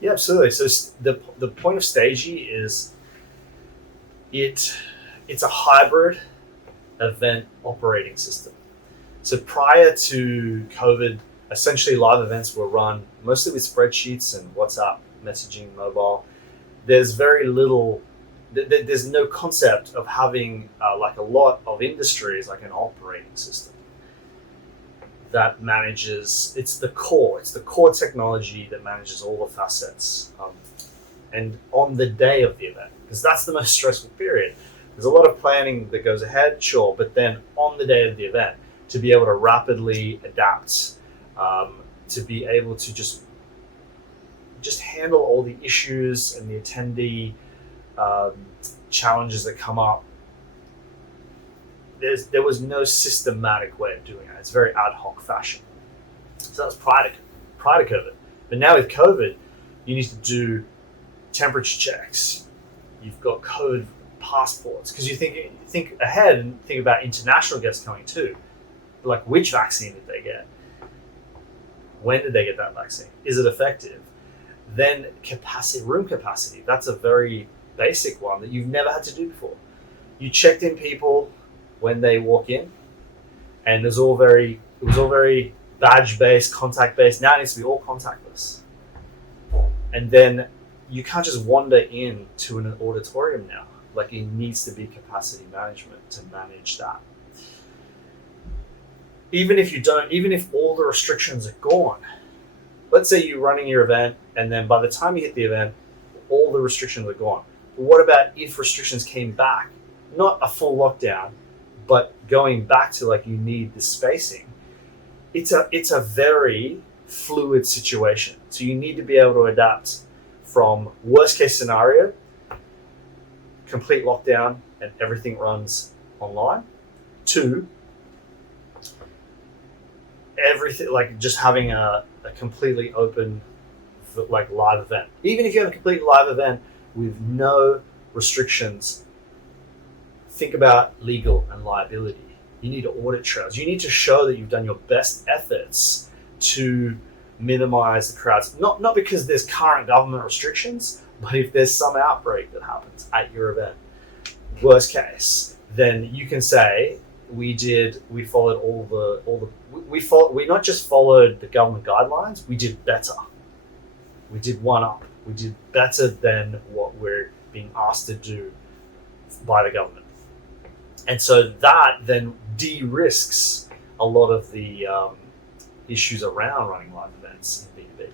Yeah, absolutely. So the point of Stagey is it it's a hybrid event operating system. So prior to COVID, essentially live events were run mostly with spreadsheets and WhatsApp messaging, mobile. There's very little. There's no concept of having like a lot of industries like an operating system that manages. It's the core. It's the core technology that manages all the facets. And on the day of the event, because that's the most stressful period. There's a lot of planning that goes ahead, sure, but then on the day of the event, to be able to rapidly adapt, to be able to just handle all the issues and the attendee um, challenges that come up. There was no systematic way of doing it. It's very ad hoc fashion. So that was prior to COVID. But now with COVID, you need to do temperature checks. You've got COVID passports because you think ahead and think about international guests coming too. Like which vaccine did they get? When did they get that vaccine? Is it effective? Then room capacity. That's a very basic one that you've never had to do before. You checked in people when they walk in, and it was all very badge based, contact based. Now it needs to be all contactless. And then you can't just wander into an auditorium now. Like it needs to be capacity management to manage that. Even if all the restrictions are gone, let's say you're running your event and then by the time you hit the event, all the restrictions are gone. But what about if restrictions came back? Not a full lockdown, but going back to like you need the spacing. It's a very fluid situation. So you need to be able to adapt from worst case scenario, complete lockdown and everything runs online, to everything like just having a completely open like live event. Even if you have a complete live event with no restrictions, think about legal and liability. You need to audit trails. You need to show that you've done your best efforts to minimize the crowds. Not because there's current government restrictions, but if there's some outbreak that happens at your event, worst case, then you can say we followed we not just followed the government guidelines, we did better. We did one up. We did better than what we're being asked to do by the government. And so that then de-risks a lot of the issues around running live events in B2B.